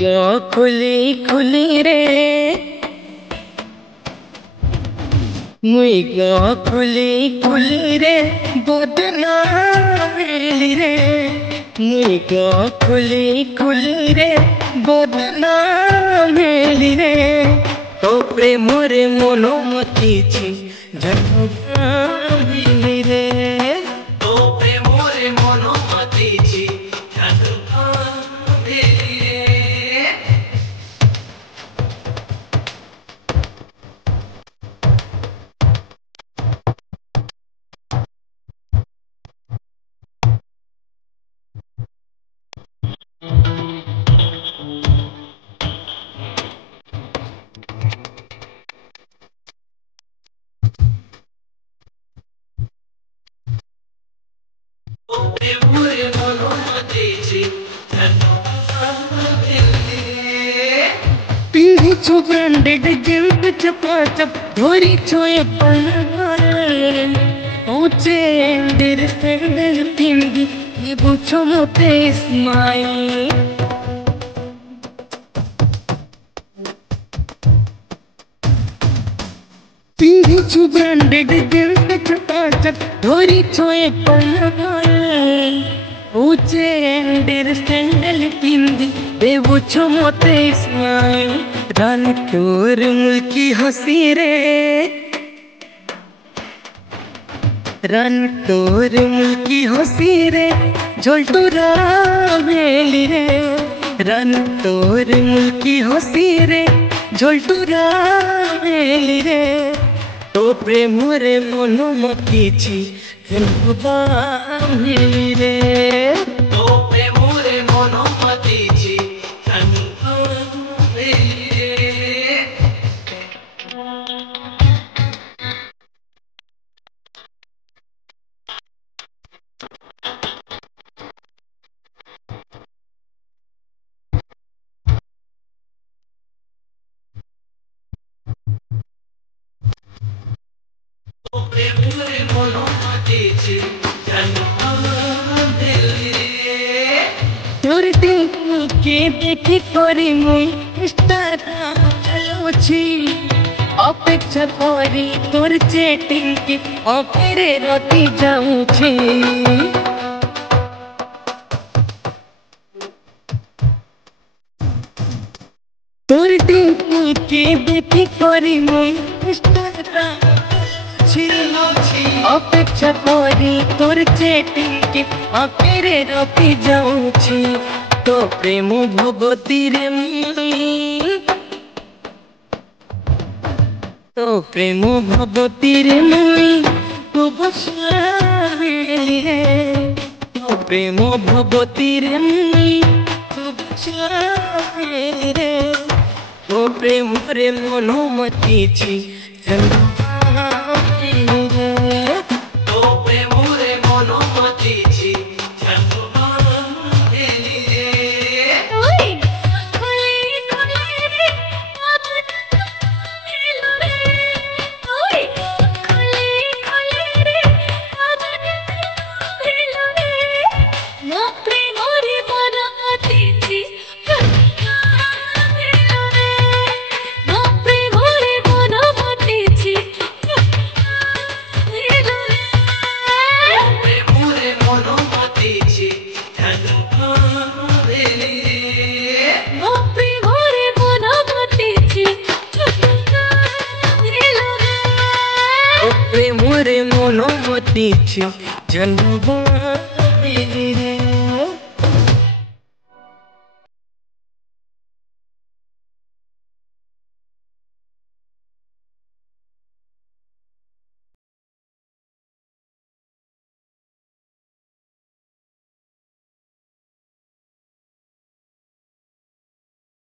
खुली खुली रे मुई खुली खुली रे बदनाम रे मुई खुली खुली रे बदनाम रे तो प्रेम रे मनोमती छी जन्म रे तो प्रेम रे मनोमती छी पीढ़ी छो ब्रांडेड जिल्द चपाचप धोरी छो एप्पल ऊंचे एंडर सैंडल पिंडी ये पूछो मोटे स्माइल पीढ़ी छो ब्रांडेड जिल्द चपाचप धोरी छो एप्पल ऊंचे एंडर सैंडल पिंडी बेबूछो मोटे स्माइल रन तोर मुल्की हंसी रे रन तोर मुल्की हंसी रे झोलटूरा मेली रे रन तोर मुल्की हंसी रे झोलटूरा मेली रे तो प्रेम रे मनोमती छी मेली रे तो प्रेम रे मनोमती छी तोर दिल के देखी करी मुई इस्तारा चलोछि अपेक्षा करी तोर चैटिंग के अपेरे रति जाऊछि तोर दिल के देखी करी मुई इस्तारा अपेक्षा करी तोर चैटिंग के अपेरे रति जाऊछि तो प्रेम भगवती रे मुई तो प्रेम भगवती रे मुई तो बसावेली रे तो प्रेम भगवती रे मुई तो बसावेली रे तो प्रेम रे मनोमती छी प्रेम रे मनोमती छी जन्म